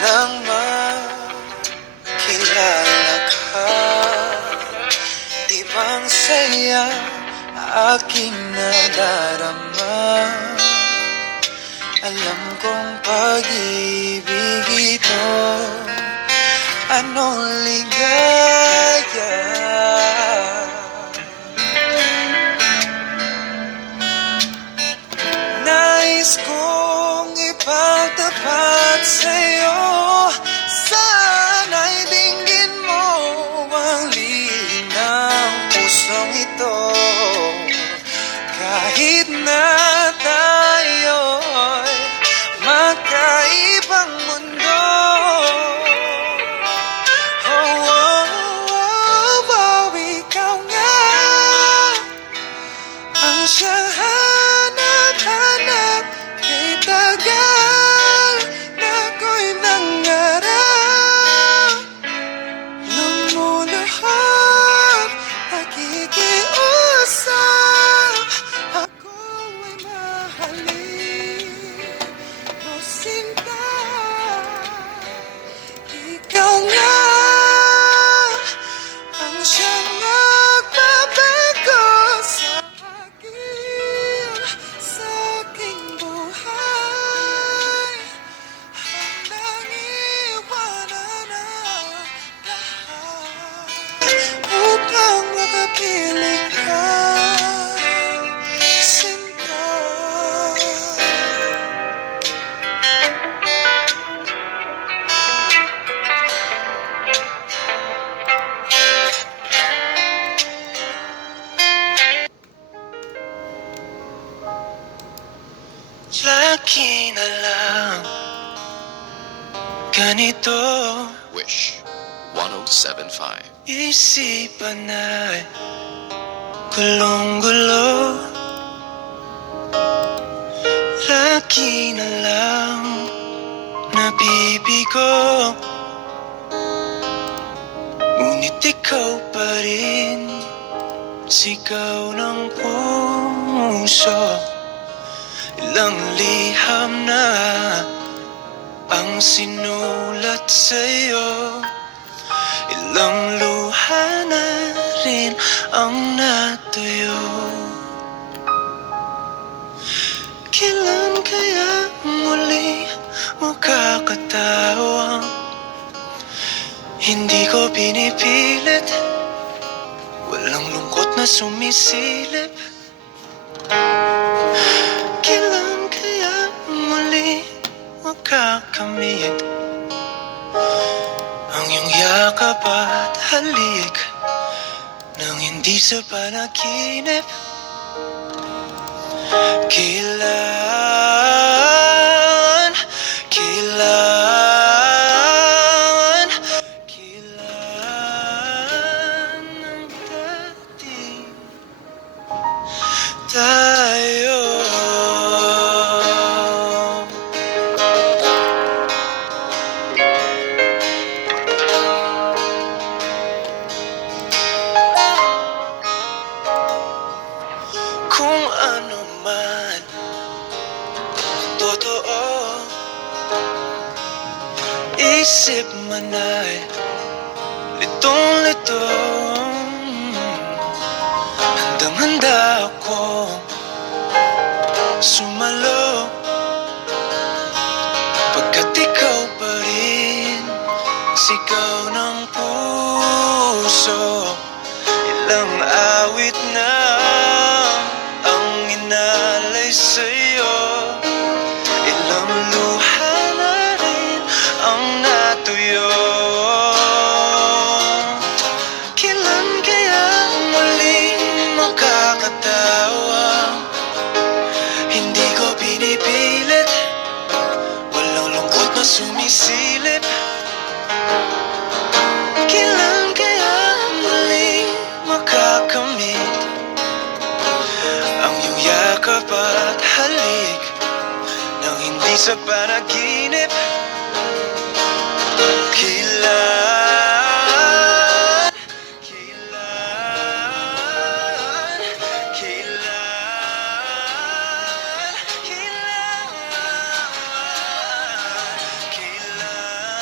nang makilala ka. Ibang saya aking nadarama. Alam kong pag-ibig ito, anong ligaya. Nais kong ipagtapat sa'yo, sana'y dinggin mo ang lihim ng pusong ito. Kahit na tayo'y magkaibang mundo, oh, oh, oh, oh, ikaw nga ang siyang hanap-hanap kay tagal na ako'y nangarap. Lumuluhod, nakikiusap, ako'y mahalin mo sinta. Ikaw nga ang siyang nagbabago sa aking buhay. Hanggang iwanan ang lahat upang makapiling ka, sinta. Lagi na lang ganito, Wish 1075. isipan ay gulong-gulo. Lagi na lang nabibigo, ngunit ikaw pa rin, sigaw ng puso. Ilang liham na ang sinulat sa'yo, ilang luha na rin ang natuyo. Kailan kaya muli mo kakatawang hindi ko pinipilit, walang lungkot na sumisilip. Kailan kaya muli makakamit ang iyong yakap at halik nang hindi sa panaginip? Kailan, kailan, kailan ang dating tayo? Kung ano man totoo, isip man ay litong-litong, handang-handa akong sumalo, pagkat ikaw pa rin, sigaw ng puso. Ilang awit na ang inalay sa'yo, ilang luha na rin ang natuyo. Kailan kaya muling makakatawa, hindi ko pinipilit, walang lungkot na sumisilip. Kailan kaya muling makakamit ang iyong yakap at halik nang hindi sa panaginip? Kailan, kailan, kailan, kailan, kailan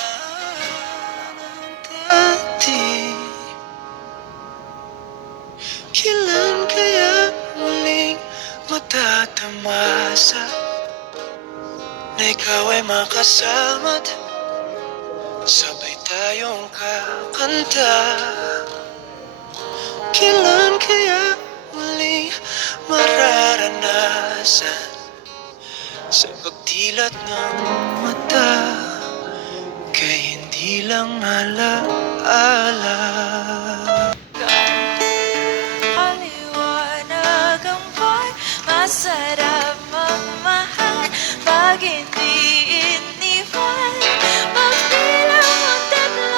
na ikaw ay makasama't sabay tayong kakanta. Kailan kaya muli mararanasan sa pagdilat ng mata kay hindi lang alaala.